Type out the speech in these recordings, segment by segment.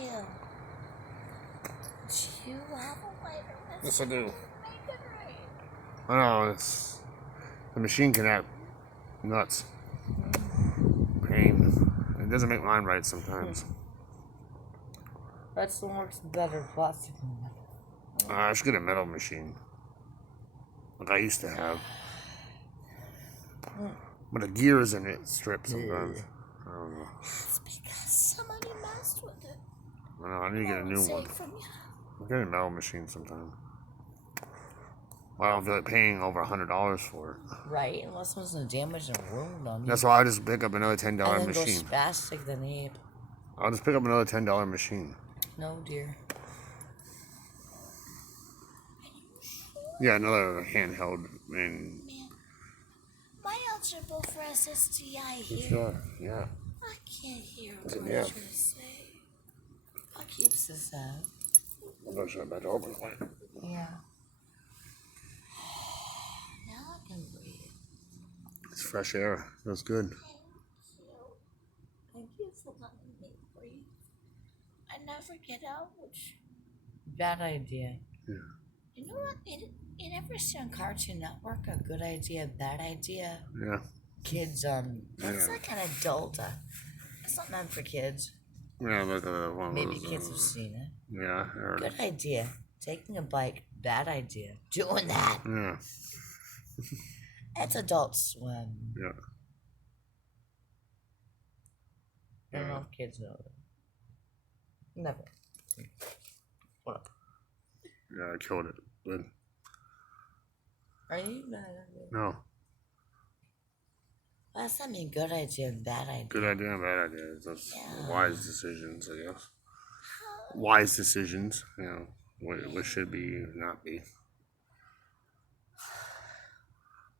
you. Do you have a lighter? Yes, I do. Make it right. I know, the machine can act nuts. Pain. It doesn't make mine right sometimes. That one works better, plastic. I should get a metal machine. Like I used to have. But the gears in it strip sometimes. I don't know. It's because somebody messed with it. I know, I need to get a new one. From you. I'll get a metal machine sometime. Well, I don't feel like paying over $100 for it. Right, unless someone's gonna damage and wound on you. That's why I just pick up another $10 and then machine. Go spastic than ape. I'll just pick up another $10 machine. No, dear. Yeah, another handheld and. My eligible for SSDI here. Sure, yeah. I can't hear what Yeah. you're saying. What keeps this up? I'm going to shut that open. Yeah. Now I can breathe. It's fresh air. Feels good. Thank you for letting me breathe. I never get out, which... Bad idea. Yeah. You know what? You never see on Cartoon Network a good idea, bad idea. Yeah. Kids, it's like an adult. It's not meant for kids. Yeah, like one Maybe of those, kids have seen it. Yeah, I heard Good idea. Taking a bike, bad idea. Doing that. Yeah. It's Adult Swim. Yeah. I don't know if kids know it. Never. What up? Yeah, I killed it. Good. Are you mad at me? No. Well, that's not mean good idea and bad idea. Good idea and bad idea. It's just Yeah. wise decisions, I guess. Wise decisions, you know, what should be, not be.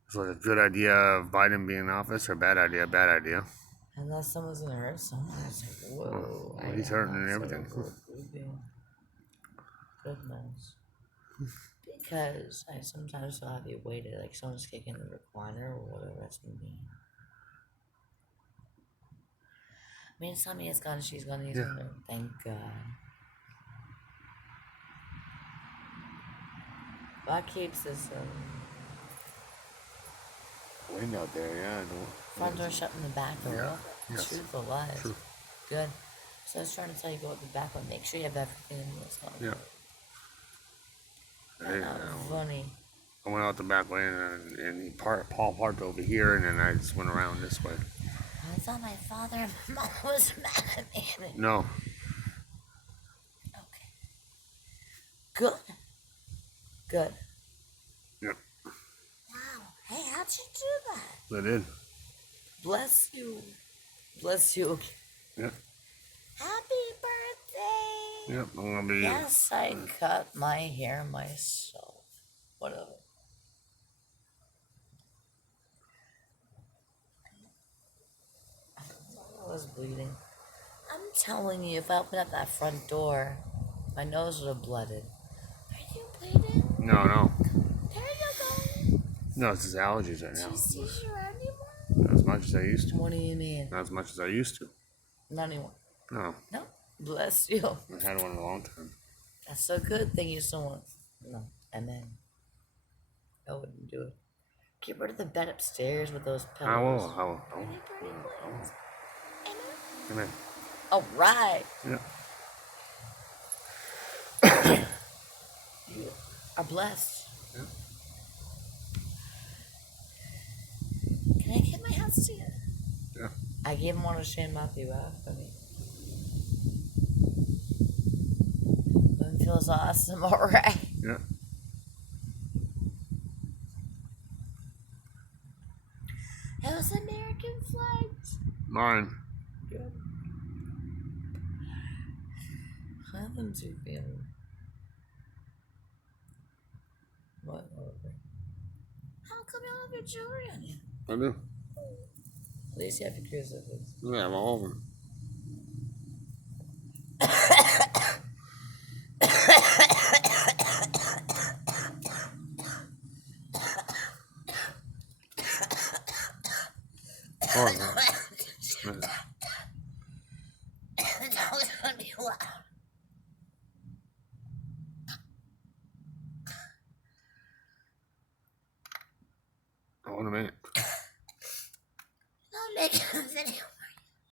So a good idea of Biden being in office or bad idea, bad idea. Unless someone's gonna hurt someone, it's like, whoa. Well, he's hurting and everything. Goodness. Because I sometimes feel have you waited, like someone's kicking the recliner or whatever that's gonna be. I mean, tell me it's gone, she's gonna use it. Thank God. What keeps this Wind out there, yeah. I know. front door shut and the back door open? Yes. Truth or lies? True. Good. So I was trying to tell you, go out the back one. Make sure you have everything in this one. Yeah. Hey, Funny. I went out the back way and Paul parked over here, and then I just went around this way. I thought my father and my mom was mad at me. No. Okay. Good. Good. Yep. Wow. Hey, how'd you do that? I did. Bless you. Bless you. Yep. Happy birthday. Yep. I'm gonna be. Yes, I cut my hair myself. Whatever. I was bleeding. I'm telling you, if I opened up that front door, my nose would have blooded. Are you bleeding? No. There you go. No, it's just allergies right Do now. you seizure anymore? Not as much as I used to. What do you mean? Not as much as I used to. Not anymore. No. No. Bless you. I had one in a long time. That's so good. Thank you so much. No. And then I wouldn't do it. Get rid of the bed upstairs with those pillows. I will. Come in. All right. Yeah. You are blessed. Yeah. Can I get my house to you? Yeah. I gave him one to Shane Matthew after me. It feels awesome, alright. Yeah. Those American flags. Mine. Good. How them two feeling? What over? How come you have your jewelry on you? I do. At least you have your crucifix. Yeah, I'm all over. That was gonna be loud. in a minute. Don't make sense anyway.